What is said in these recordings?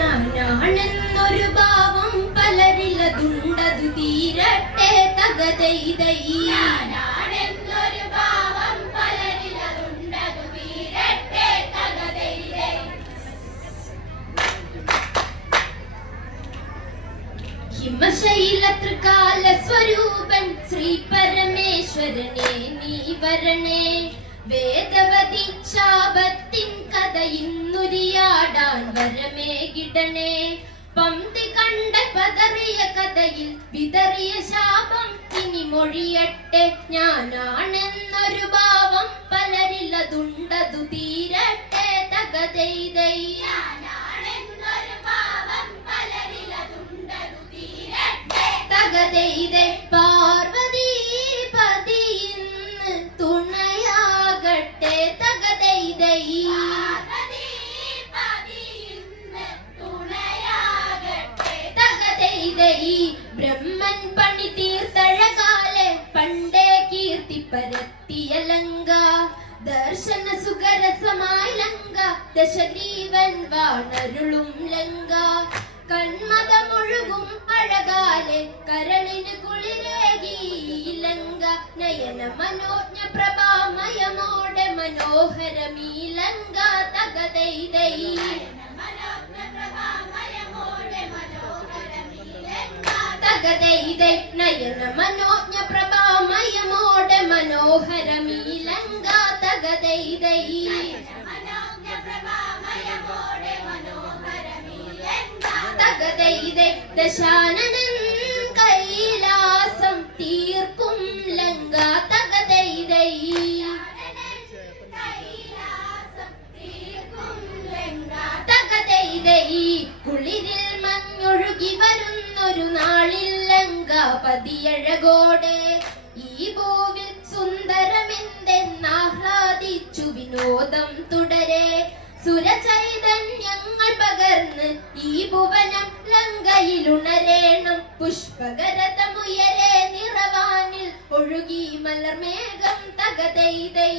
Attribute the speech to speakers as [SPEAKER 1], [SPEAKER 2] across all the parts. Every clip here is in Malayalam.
[SPEAKER 1] ഞാനാണെന്നൊരു ഭാവം പലരിലതുണ്ടതു തീരട്ടെ തകതൈതൈ
[SPEAKER 2] ഭാവം പലരിലതുണ്ടതു തീരട്ടെ തകതൈതൈ.
[SPEAKER 1] സ്വരൂപൻ ശ്രീ പരമേശ്വരനെ നീ വരണേ വേദവതി ശാപത്തിൻ വരമേ കിടണേ പന്തി കണ്ട പതറിയ കഥയിൽ വിതറിയ ശാപം ഇനി മൊഴിയട്ടെ. ഞാനാണെന്നൊരു ഭാവം പലരിലതുണ്ടതു തീരട്ടെ തകതൈതൈ. പരത്തിയ ലങ്ക ദർശന സുഖരസമായി ലങ്ക ദശഗ്രീവൻ വാണരുളും ലങ്ക. കൺമതമൊഴുകും അഴകാലെ കരളിന് കുളിരേകി ലങ്ക നയന മനോജ്ഞ പ്രഭാമയമോടെ മനോഹരമീ ലങ്ക തകതൈതൈ
[SPEAKER 2] മനോജ്ഞപ്രഭാമയമോടെ മനോഹരമീലങ്ക
[SPEAKER 1] നയന മനോജ്ഞ പ്രഭാമയ
[SPEAKER 2] മോട മനോഹരമീലങ്ക
[SPEAKER 1] തകതൈതൈ ദശാനനൻ കൈലാസം തീർക്കും ലങ്ക പതിയഴകോടെ ഈ ഭൂവിൽ സുന്ദരമെന്തെന്നാഹ്ലാദിച്ചു വിനോദം തുടരെ. സുരചൈതന്യങ്ങൾ പകർന്ന് ഈ ഭുവനം ലങ്കയിലുണരേണം. പുഷ്പകരതമുയരെ നിറവാനിൽ ഒഴുകി മലർമേഘം തകതൈതൈ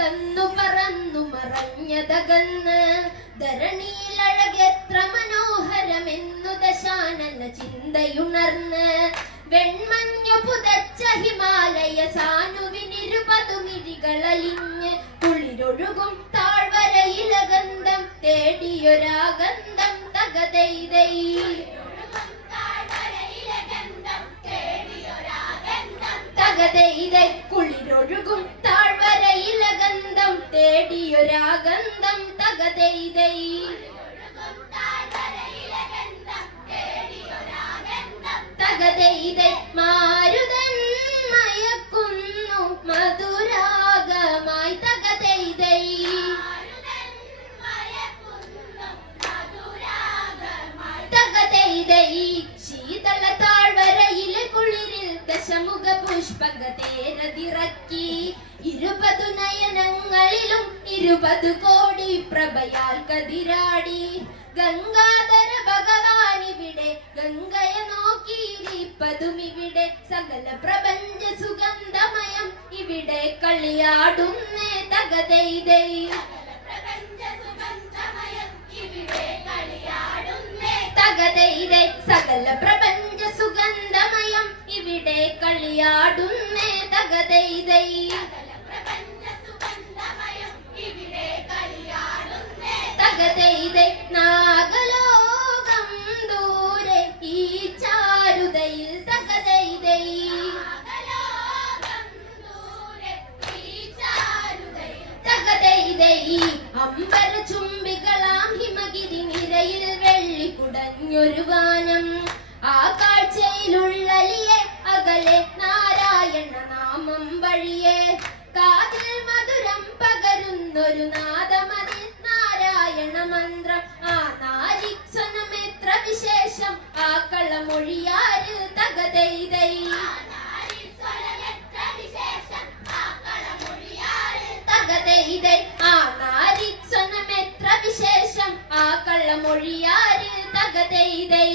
[SPEAKER 1] ദശമുഖതേരുത്തരതിക്കിലതന്നു പറന്നു മറഞ്ഞതകന്ന്. ധരണിയിലഴകെത്ര മനോഹരമെന്നു ദശാനന ചിന്തയുണർന്ന്. വെൺമഞ്ഞു പുതച്ച ഹിമാലയ സാനുവിനിരുപതുമിഴികളലിഞ്ഞ് കുളിരൊഴുകും താഴ്വരയിലഗന്ധം തേടിയൊരാഗന്ധം തകതൈതൈ തകതൈതൈ കുളിരൊഴുകും താഴ്വരയിലഗന്ധം തേടിയൊരാഗന്ധം
[SPEAKER 2] തേടിയൊരാഗന്ധം
[SPEAKER 1] തകതൈതൈ മാരുതൻ മയക്കുന്നു മധുരാഗമായി
[SPEAKER 2] മധുരാഗമായി
[SPEAKER 1] തകതൈതൈ ശീതള താഴ്വരയിലെ കുളിരിൽ ദശമുഖ പുഷ്പകതേരതിറക്കി ഇരുപതു നയനങ്ങളിലും ഇരുപത് കോടി പ്രഭയാൽ കതിരാടി. ഗംഗാധര ഭഗവാനിവിടെ ഗംഗയെ നോക്കിയിരിപ്പതും ഇവിടെ സകല പ്രപഞ്ച സുഗന്ധമയം ഇവിടെ കളിയാടുന്നേ തകതൈതൈ.
[SPEAKER 2] സകല പ്രപഞ്ച സുഗന്ധമയം ഇവിടെ കളിയാടുന്നേ
[SPEAKER 1] തകതൈതൈ. സകല പ്രപഞ്ച സുഗന്ധമയം ഇവിടെ കളിയാടുന്നേ തകതൈതൈ. തകതൈതൈ നാഗലോകം ഈ ചാരുതയിൽ ചുംബികളാം ഹിമഗിരി നിരയിൽ വെള്ളി കുടഞ്ഞൊരു വാനം. ആ കാഴ്ചയിലുള്ളലിയെ അകലെ നാരായണ നാമം വഴിയെ. കാതിൽ മധുരം പകരുന്നൊരു നാരായണ മന്ത്രം ആ നാരിസ്വനം എത്ര വിശേഷം? ആ കളമൊഴിയാര് തകതൈതൈ തകതൈതൈ ആ നാരിസ്വനം എത്ര വിശേഷം? ആ കള്ളമൊഴിയാര് തകതൈതൈ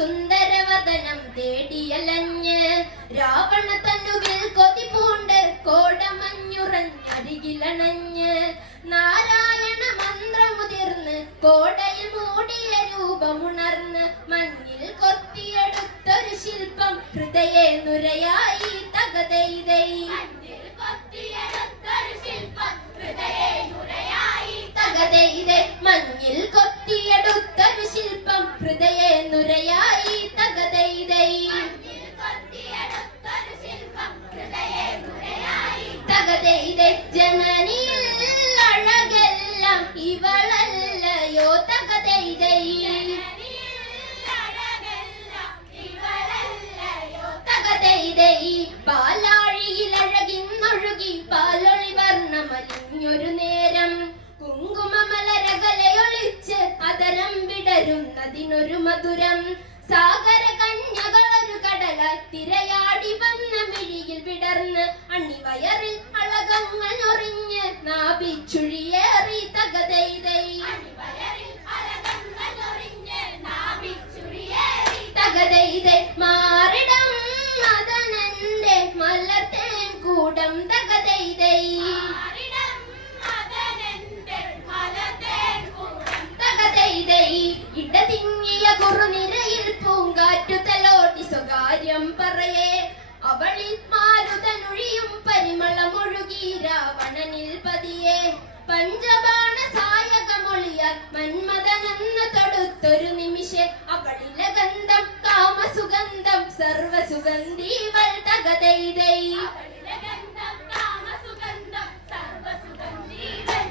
[SPEAKER 1] സുന്ദരവദനം തേടിയലഞ്ഞ് രാവണ തന്നുകിൽ കൊതി പൂണ്ട് കോടമഞ്ഞുറഞ്ഞരികിലണഞ്ഞ്. നാരായണ മന്ത്രമുതിർന്ന് കോടയിൽ മൂടിയ രൂപമുണർന്ന് മഞ്ഞിൽ കൊത്തിയെടുത്തൊരു ശില്പം ഹൃദയെ നുരയായി തകതൈതൈ തകതൈതൈ വിടരുന്നതിനൊരു മധുരം. സാഗര കന്യകൾ ഒരു കടല തിരയാടി വന്ന മിഴിയിൽ വിടർന്ന് അണിവയറിൽ അളകങ്ങൾ ഞൊറിഞ്ഞ് നാഭിച്ചുഴിയേറി തകതൈതൈ തകതൈതൈ മാറിടം മദനന്റെ മലർത്തേൻ കൂടം തകതൈതൈ തകതൈതൈ ഇടതിങ്ങിയ കുറുനിരയിൽ പൂങ്കാറ്റു തലോടി സ്വകാര്യം പറയേ. അവളിൽ മാരുതനൊഴിയും പരിമളമൊഴുകി രാവണനിൽ പതിയെ. പഞ്ചബാണ സായകമൊളിയാൽ മന്മഥനെന്ന് തൊടുത്തൊരു നിമിഷെ. അവളിലെ ഗന്ധം കാമസുഗന്ധം സർവസുഗന്ധീവൾ തകതൈതൈ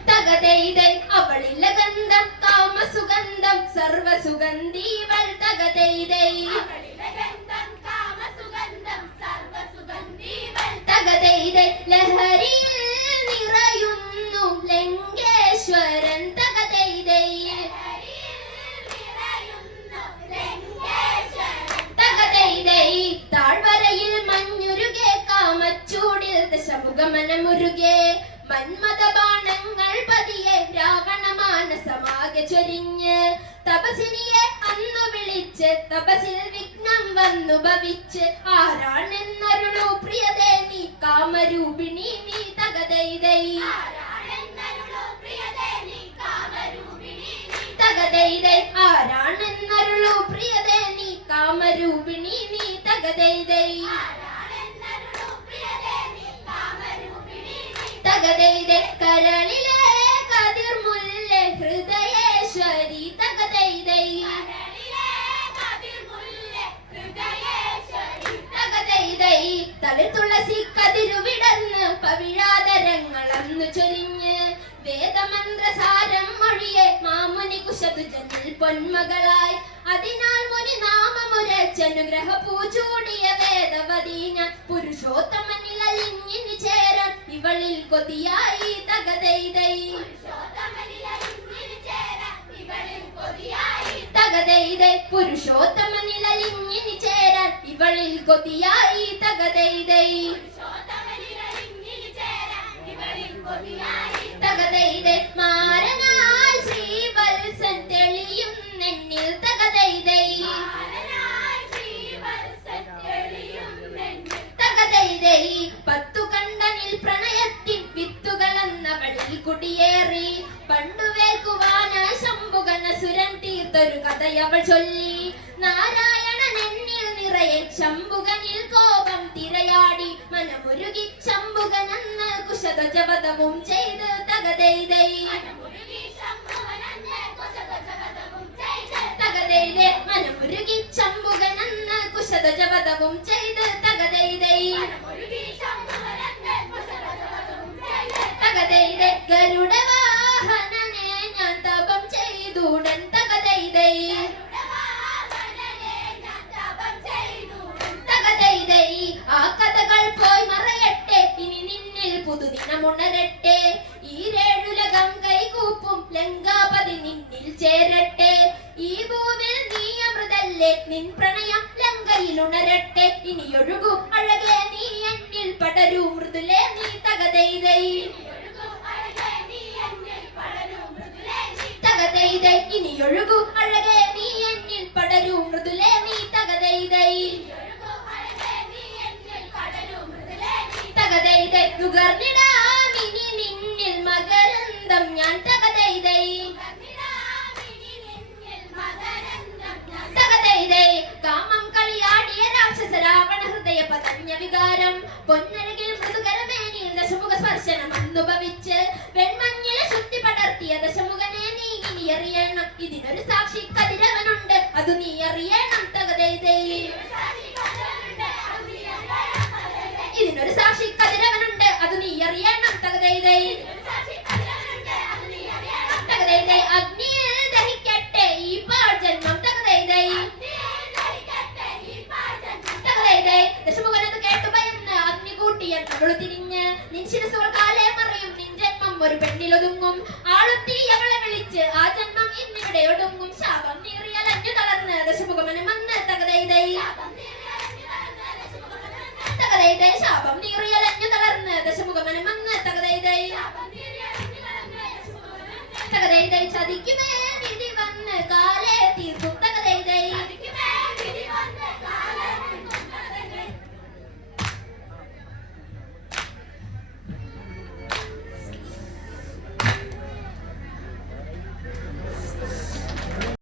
[SPEAKER 1] തകതൈതൈ കാമസുഗന്ധം സർവസുഗന്ധീവൾ തകതൈതൈ തകതൈതൈ ലഹരിയിൽ നിറയുന്നു ലങ്കേശ്വരൻ തകതൈതൈ തകതൈതൈ താഴ്വരയിൽ മഞ്ഞുരുകെ കാമച്ചൂടിൽ ദശമുഖമനമുരുകെ. മന്മത ബാണങ്ങൾ പതിയെ രാവണ മാനസമാകെ ചൊരിഞ്ഞ് തപസിനിയെ അന്നു വിളിച്ച് തപസിൽ വിഘ്നം വന്നു ഭവിച്ച് ആരാണെന്നരുളു പ്രിയതേ നീ കാമരൂപിണി നീ തകതൈതൈ. തകതൈതൈ. ആരാണെന്നരുളു പ്രിയതേ നീ കാമരൂപിണി നീ തകതൈതൈ. തകതൈതൈ. കരളിലെ മൊഴിയെ മാമുനി കുശതുജനിൽ പൊന്മകളായി. അതിനാൽ മുനി നാമമുരച്ചനുഗ്രഹ പൂചൂടിയ ഞാൻ പുരുഷോത്തമനിൽ അലിഞ്ഞിന് ചേരാൻ ഇവളിൽ കൊതിയായി തകതൈതൈ തകതൈതൈ പുരുഷോത്തമനിൽ അലിഞ്ഞിന് ചേരാൻ ഇവളിൽ കൊതിയായി തകതൈതൈ തകതൈതൈ മാരനായി കഥയവൾ ചൊല്ലി നാരായണൻ എന്നിൽ നിറയെ ശംഭുകനിൽ കോപം തിരയാടി മനമുരുകി തകതൈതൈ മനമുരുകി ശംഭുകനെന്ന് കുശതജപതവും ചെയ്ത് തകതൈതൈ ഗാനമുണരട്ടെ ഈ രേഴുലകം കൈകൂപ്പും ലങ്കാപതി നിന്നിൽ ചേരട്ടെ. ഈ ഭൂവിൽ നീ അമൃതല്ലേ നിൻ പ്രണയം ലങ്കയിലുണരട്ടെ ഇനിയൊഴുകൂ അഴകെ നീ എന്നിൽ പടരൂ മൃദുലേ നീ തകതൈതൈ തകതൈതൈ ഇനിയൊഴുകൂ சொன்ன